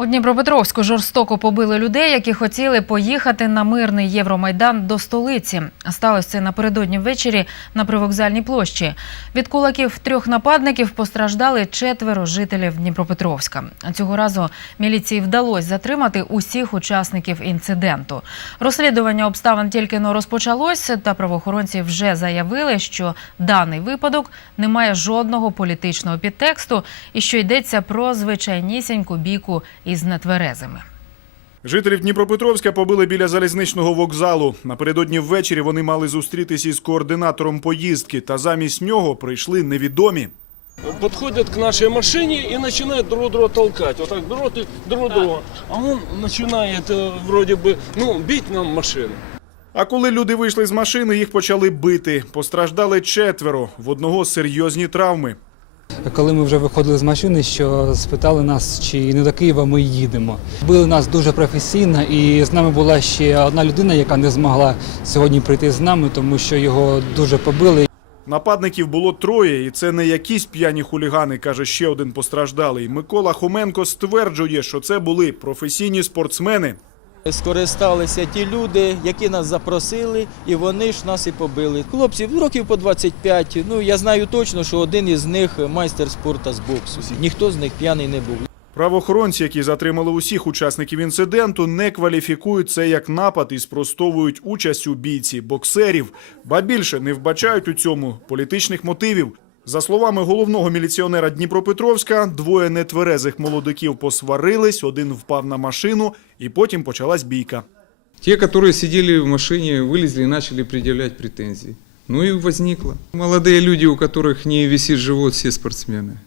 У Дніпропетровську жорстоко побили людей, які хотіли поїхати на мирний Євромайдан до столиці. Сталося це напередодні ввечері на привокзальній площі. Від кулаків трьох нападників постраждали четверо жителів Дніпропетровська. Цього разу міліції вдалося затримати усіх учасників інциденту. Розслідування обставин тільки но розпочалося, та правоохоронці вже заявили, що даний випадок не має жодного політичного підтексту і що йдеться про звичайнісіньку бійку із нетверезими. Жителів Дніпропетровська побили біля залізничного вокзалу. Напередодні ввечері вони мали зустрітись із координатором поїздки, та замість нього прийшли невідомі. подходят к нашей машине и начинают друг друга толкать. Вот так друг, друг друга. А он начинает э, вроде бы, ну, бить нам машину. А коли люди вийшли з машини, їх почали бити. Постраждали четверо, в одного серйозні травми. Коли ми вже виходили з машини, що спитали нас, чи не до Києва ми їдемо. Били нас дуже професійно, і з нами була ще одна людина, яка не змогла сьогодні прийти з нами, тому що його дуже побили. Нападників було троє, і це не якісь п'яні хулігани, каже ще один постраждалий. Микола Хоменко стверджує, що це були професійні спортсмени. Скористалися ті люди, які нас запросили, і вони ж нас і побили. Хлопців років по 25. Ну я знаю точно, що один із них майстер спорту з боксу. Ніхто з них п'яний не був. Правоохоронці, які затримали усіх учасників інциденту, не кваліфікують це як напад і спростовують участь у бійці боксерів, ба більше не вбачають у цьому політичних мотивів. За словами головного міліціонера Дніпропетровська, двоє нетверезих молодиків посварились, один впав на машину, і потім почалась бійка. Те, которые сидели в машине, вылезли и начали предъявлять претензии. Ну и возникло. Молодые люди, у которых не висит живот, все спортсмены.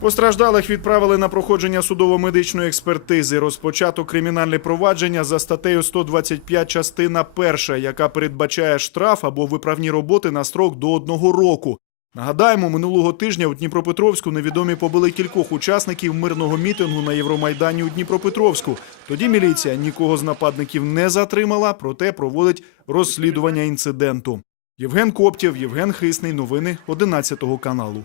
Постраждалих відправили на проходження судово-медичної експертизи. Розпочато кримінальне провадження за статтею 125 частина перша, яка передбачає штраф або виправні роботи на строк до одного року. Нагадаємо, минулого тижня у Дніпропетровську невідомі побили кількох учасників мирного мітингу на Євромайдані у Дніпропетровську. Тоді міліція нікого з нападників не затримала, проте проводить розслідування інциденту. Євген Коптєв, Євген Хисний. Новини 11 каналу.